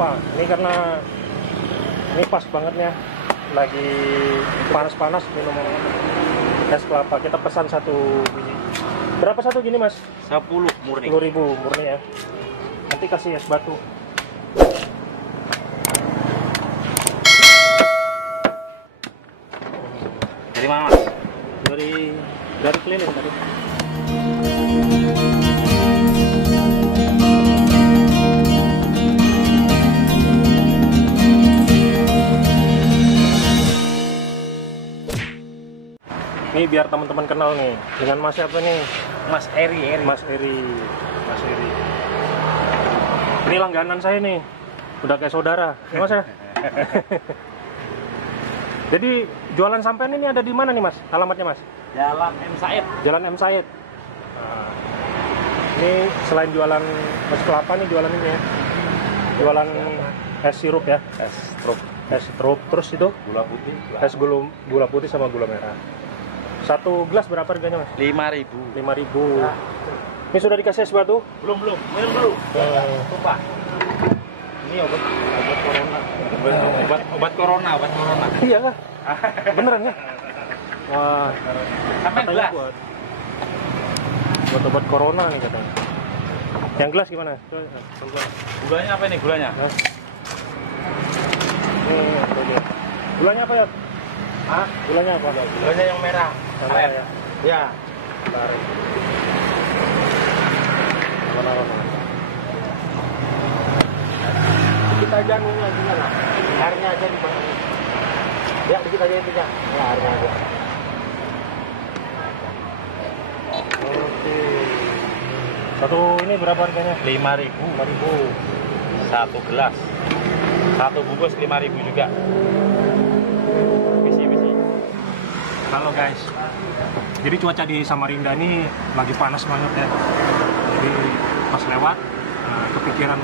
kelapa. Ini karena ini pas banget ya, lagi panas-panas minum es kelapa. Kita pesan 1 biji. Berapa satu gini mas? 10 murni. 10.000 murni ya. Nanti kasih es batu. Dari mana mas? Dari keliling tadi. Ini biar teman-teman kenal nih dengan Mas siapa nih? Mas Eri. Mas Eri. Ini langganan saya nih, udah kayak saudara, ya Mas ya. Jadi jualan sampean ini ada di mana nih Mas? Alamatnya Mas? Jalan M Said. Jalan M Said. Nah, ini selain jualan es kelapa nih jualan ini ya. Jualan es sirup ya. Es sirup. Terus itu Gula putih. es gula putih sama gula merah. 1 gelas berapa harganya Mas? 5.000. 5.000. Ini sudah dikasih es batu? Belum. Minum dulu. Tumpah. Ini obat corona. Obat corona. Iya kah? Beneran ya? Wah, Sampai katanya gelas. buat obat corona nih katanya. Yang gelas gimana? Gulanya apa ini gulanya? Nah. Gulanya apa ya? Hah? Gulanya apa? Gulanya yang merah. Yang merah ya? Ya. Tarik. Mana? Kita aja nunggu gimana? Airnya aja di mana? Ya, dikit aja intinya. Ya, airnya aja. Oke. Satu ini berapa harganya? 5.000. 5.000. 1 gelas. 1 bungkus 5.000 juga. Misi. Halo guys. Jadi cuaca di Samarinda ini lagi panas banget ya. Jadi pas lewat kepikiran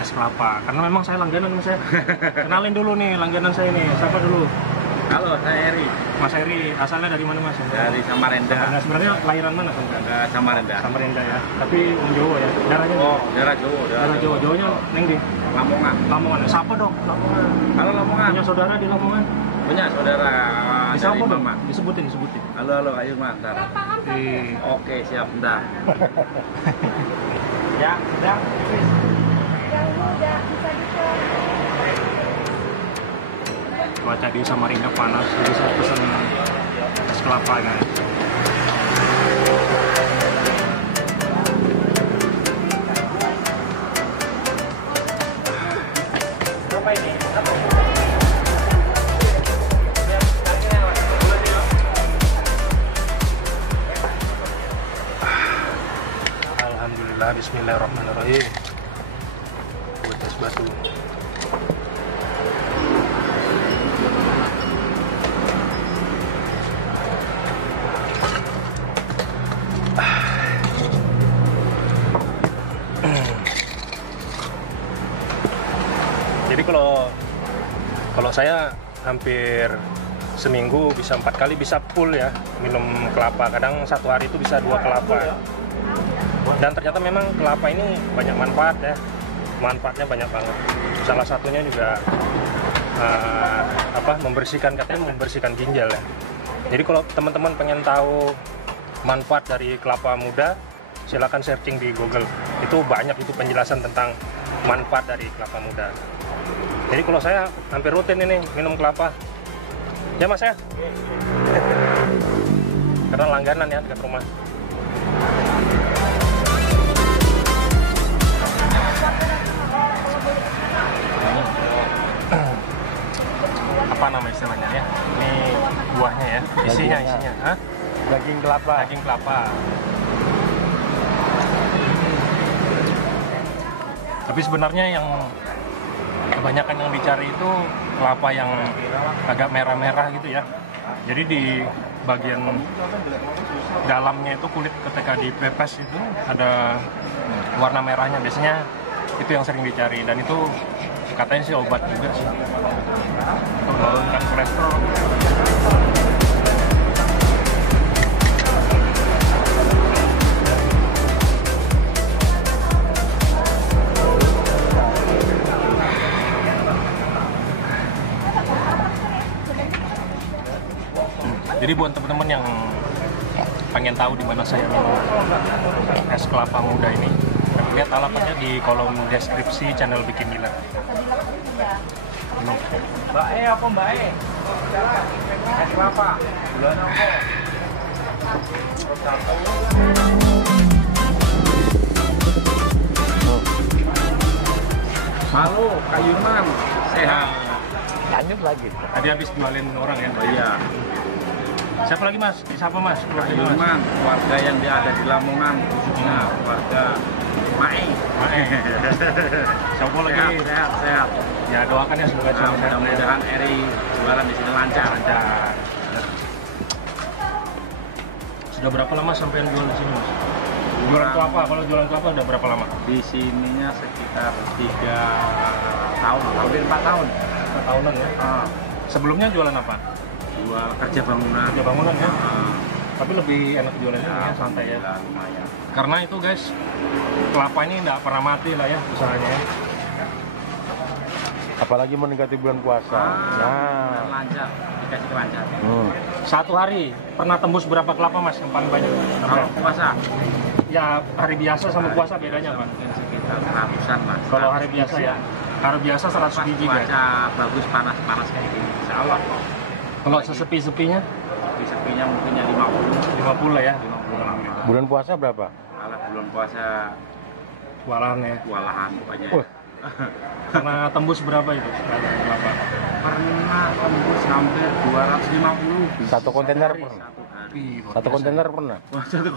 es kelapa. Karena memang saya langganan Mas ya. Kenalin dulu nih langganan saya nih. Siapa dulu? Halo, saya Eri. Mas Eri. Asalnya dari mana Mas? Dari Samarinda. Nah, sebenarnya lahiran mana kan? Samarinda. Samarinda ya. Tapi orang Jawa ya. Darahnya Oh, daerah Jawa. daerah Jawa. Jawanya neng di Lamongan. Lamongan. Siapa dong? Lamongan. Halo Lamongan. Punya saudara di Lamongan? Punya saudara Di dari siapa dong? Mama. Disebutin. Halo, ayo mantar. Oke, siap, bentar. Ya, udah. Cuaca di Samarinda panas, jadi saya pesen es kelapa guys. Apa ini? Alhamdulillah, bismillahirrahmanirrahim. Buat es batu. Jadi kalau saya hampir seminggu bisa 4 kali bisa full ya minum kelapa. Kadang satu hari itu bisa 2 kelapa. Dan ternyata memang kelapa ini banyak manfaat ya. Manfaatnya banyak banget. Salah satunya juga katanya membersihkan ginjal ya. Jadi kalau teman-teman pengen tahu manfaat dari kelapa muda, silakan searching di Google. Itu banyak itu penjelasan tentang manfaat dari kelapa muda. Jadi kalau saya hampir rutin ini minum kelapa. Ya Mas ya? Karena langganan ya dekat rumah. Apa nama istilahnya ya? Ini buahnya ya? Isinya. Hah? Daging kelapa. Daging kelapa. Tapi sebenarnya yang kebanyakan yang dicari itu kelapa yang agak merah-merah gitu ya. Jadi di bagian dalamnya itu kulit ketika dipepes itu ada warna merahnya. Biasanya itu yang sering dicari dan itu katanya sih obat juga sih untuk menurunkan kolesterol. Jadi buat teman-teman yang pengen tahu di mana saya minum es kelapa muda ini, lihat alamatnya di kolom deskripsi channel Bikin Gila. Mbak E apa Mbak E? Es kelapa. Bulan apa? Halo, Kak Yunman. Sehat. Lanjut lagi. Tadi habis jualin orang ya. Oh iya. Siapa lagi mas? Siapa mas? Kak Yunman, warga yang ada di Lamongan, khususnya warga Mae. Siapa lagi? Sehat. Ya doakan ya semoga Nah, mudah-mudahan Eri jualan di sini lancar. Sudah berapa lama sampai jual di sini mas? Jualan kelapa, kalau jualan kelapa udah berapa lama? Di sininya sekitar 3 tahun, hampir 4 tahun. 4 tahunan ya? Sebelumnya jualan apa? Jual kerja bangunan. Kerja bangunan ya? Tapi lebih enak jualannya ya, santai ya? Lumayan. Karena itu guys, kelapa ini nggak pernah mati lah ya usahanya ya. Apalagi mendekati bulan puasa. Nah, Lancar, dikasih lancar. Satu hari pernah tembus berapa kelapa mas yang paling banyak? Kalau puasa, Ya hari biasa sama puasa bedanya pak? mungkin sekitar ratusan mas. Kalau hari biasa ya? Hari biasa 100 biji guys. Cuaca bagus, panas kayak gini, insya Allah. Kalau sesepi-sepinya? Sepinya mungkin ya 50. 50 lah ya? 50. bulan puasa berapa? Kalau bulan puasa, Walahan ya? kewalahan pokoknya. Pernah tembus berapa itu? Kelapa? Pernah tembus hampir 250. Satu kontainer pernah? Satu hari. Satu kontainer pernah? Wah, satu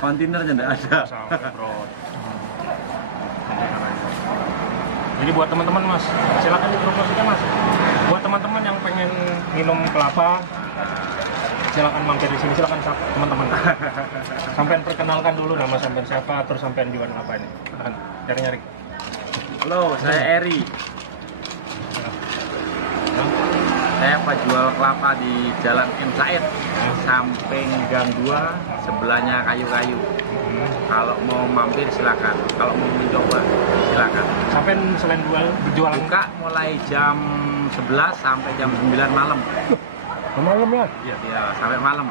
kontainernya enggak ada. Sampai bro. Jadi buat teman-teman mas, silakan dipromosikan mas. Buat teman-teman yang pengen minum kelapa, silakan mampir di sini. Silakan teman-teman. Sampean perkenalkan dulu nama sampean siapa, terus sampean jualan apa ini. Silakan nyari-nyari. Halo, saya Eri. Saya penjual kelapa di Jalan M. Said, samping Gang 2, sebelahnya kayu-kayu. Kalau mau mampir silakan, kalau mau mencoba silakan. Sampean selain berjualan Buka mulai jam 11 sampai jam 9 malam. Malam ya? Ya, sampai malam.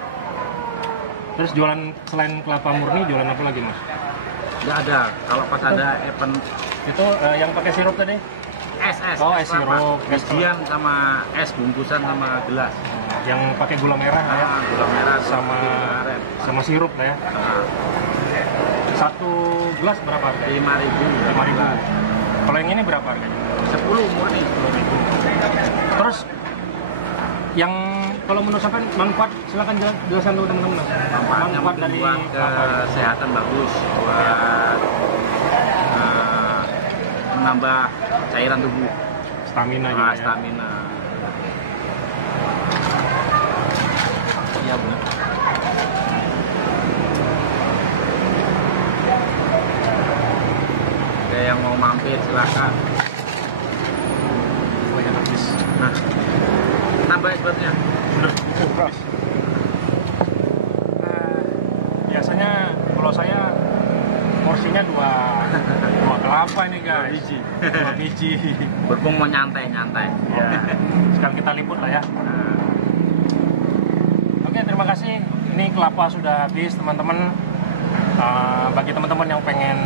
terus jualan selain kelapa murni jualan apa lagi mas? Nggak ada. Kalau pas ada event Itu yang pakai sirup tadi? es. Oh, es kelapa. sirup. Bijian sama es bungkusan sama gelas. Yang pakai gula merah lah ya? Gula merah Sama aren. sama sirup lah ya? Nah, Satu gelas berapa harga? 5.000. 5.000. Kalau yang ini berapa harganya? 10 murni. 10.000. Terus yang kalau menurut sampean manfaat silakan jelaskan dulu teman-teman. Manfaatnya Manfaat mungkin dari buat kelapa. kesehatan bagus, buat menambah cairan tubuh, Stamina juga ya. stamina. Iya bu. Oke, yang mau mampir silakan. Banyak habis. Nah, tambah espresnya. Biasanya kalau saya porsinya dua kelapa ini guys. Dua biji. Berhubung mau nyantai. Ya. Sekarang kita liput lah ya. Nah, Oke, terima kasih. Ini kelapa sudah habis teman-teman. Bagi teman-teman yang pengen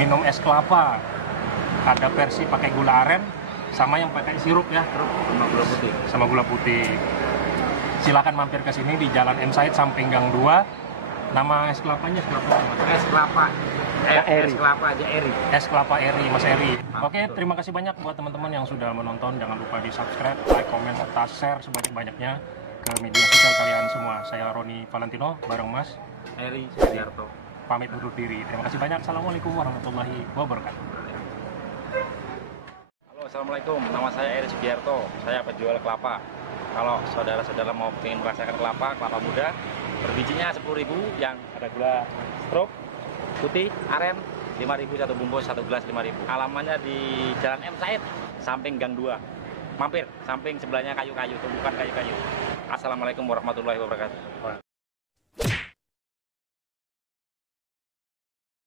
minum es kelapa, ada versi pakai gula aren sama yang pakai sirup ya, sama gula putih. sama gula putih. Silakan mampir ke sini di Jalan M. Said samping Gang 2. Nama es kelapanya kelapa apa? Es kelapa. Eri. Es kelapa aja Eri. Es kelapa Eri, Mas Eri. Oke, terima kasih banyak buat teman-teman yang sudah menonton. Jangan lupa di subscribe, like, komen, serta share sebanyak-banyaknya ke media sosial kalian semua. Saya Roni Valentino bareng Mas Eri Sugiarto. pamit undur diri. Terima kasih banyak. Assalamualaikum warahmatullahi wabarakatuh. Halo, assalamualaikum. Nama saya Eri Sugiarto. Saya penjual kelapa. Kalau saudara-saudara mau ingin merasakan kelapa muda, berbijinya 10.000, yang ada gula stroke, putih, aren, 5.000 satu bungkus, satu gelas 5.000. Alamannya di Jalan M. Said, samping Gang 2. Mampir, samping sebelahnya kayu-kayu, tumbukan kayu-kayu. Assalamualaikum warahmatullahi wabarakatuh.